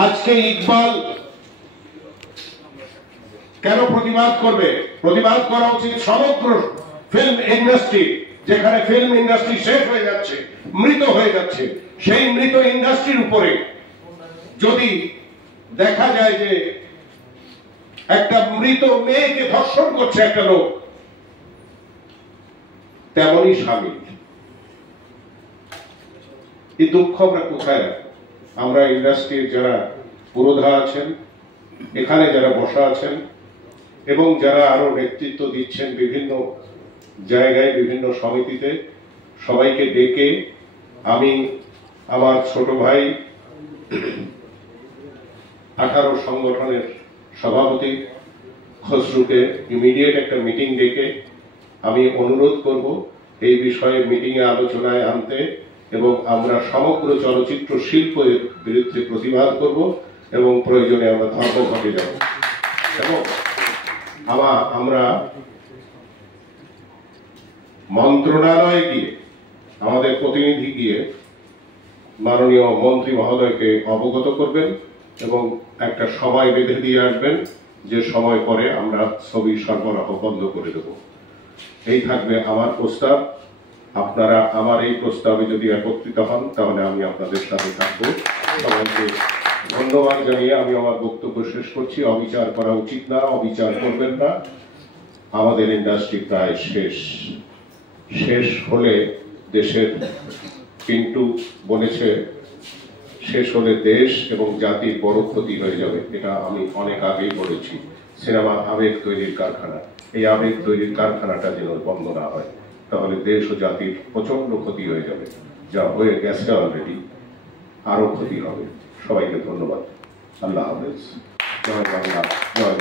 আজকে ইকবাল কেন প্রতিবাদ করবে? প্রতিবাদ করা উচিত সমগ্র ফিল্ম ইন্ডাস্ট্রি, যেখানে ফিল্ম ইন্ডাস্ট্রি শেষ হয়ে যাচ্ছে, মৃত হয়ে যাচ্ছে। সেই মৃত ইন্ডাস্ট্রির উপরে যদি দেখা যায় যে একটা মৃত মেয়েকে ধর্ষণ করছে একটা লোক, তেমনই স্বামী, এই দুঃখ আমরা কোথায় রাখবো? আমরা ইন্ডাস্ট্রির যারা পুরোধা আছেন, এখানে যারা বসা আছেন এবং যারা আরো নেতৃত্ব দিচ্ছেন বিভিন্ন জায়গায়, বিভিন্ন সমিতিতে, সবাইকে ডেকে আমি আমার ছোট ভাই 18 সংগঠনের সভাপতি খসরুকে ইমিডিয়েট একটা মিটিং ডেকে আমি অনুরোধ করব এই বিষয়ে মিটিং এ আলোচনায় আনতে, এবং আমরা সমগ্র চলচ্চিত্র শিল্পের বিরুদ্ধে প্রতিবাদ করব এবং প্রয়োজনে আমরা ধর্মঘটে যাব। এবং আমরা মন্ত্রণালয়ে গিয়ে আমাদের প্রতিনিধি গিয়ে মাননীয় মন্ত্রী মহোদয়কে অবগত করবেন এবং একটা সময় বেঁধে দিয়ে আসবেন, যে সময় পরে আমরা ছবি সরবরাহ বন্ধ করে দেব। এই থাকবে আমার প্রস্তাব। আপনারা আমার এই প্রস্তাবে যদি একত্রিত হন তাহলে আমি আপনাদের সাথে থাকবো। সবাইকে ধন্যবাদ জানিয়ে আমি আমার বক্তব্য শেষ করছি। অবিচার করা উচিত না, অবিচার করবেন না। আমাদের ইন্ডাস্ট্রি প্রায় শেষ হলে দেশের, পিন্টু বলেছে, শেষ হলে দেশ এবং জাতির বড় ক্ষতি হয়ে যাবে। এটা আমি অনেক আগেই বলেছি। সিনেমা আবেগ তৈরির কারখানা, এই আবেগ তৈরির কারখানাটা যেন বন্ধ না হয়, তাহলে দেশ ও জাতির প্রচন্ড ক্ষতি হয়ে যাবে, যা হয়ে গেছে অলরেডি, আরো ক্ষতি হবে। সবাইকে ধন্যবাদ। আল্লাহ হাফেজ। জয় বাংলা, জয়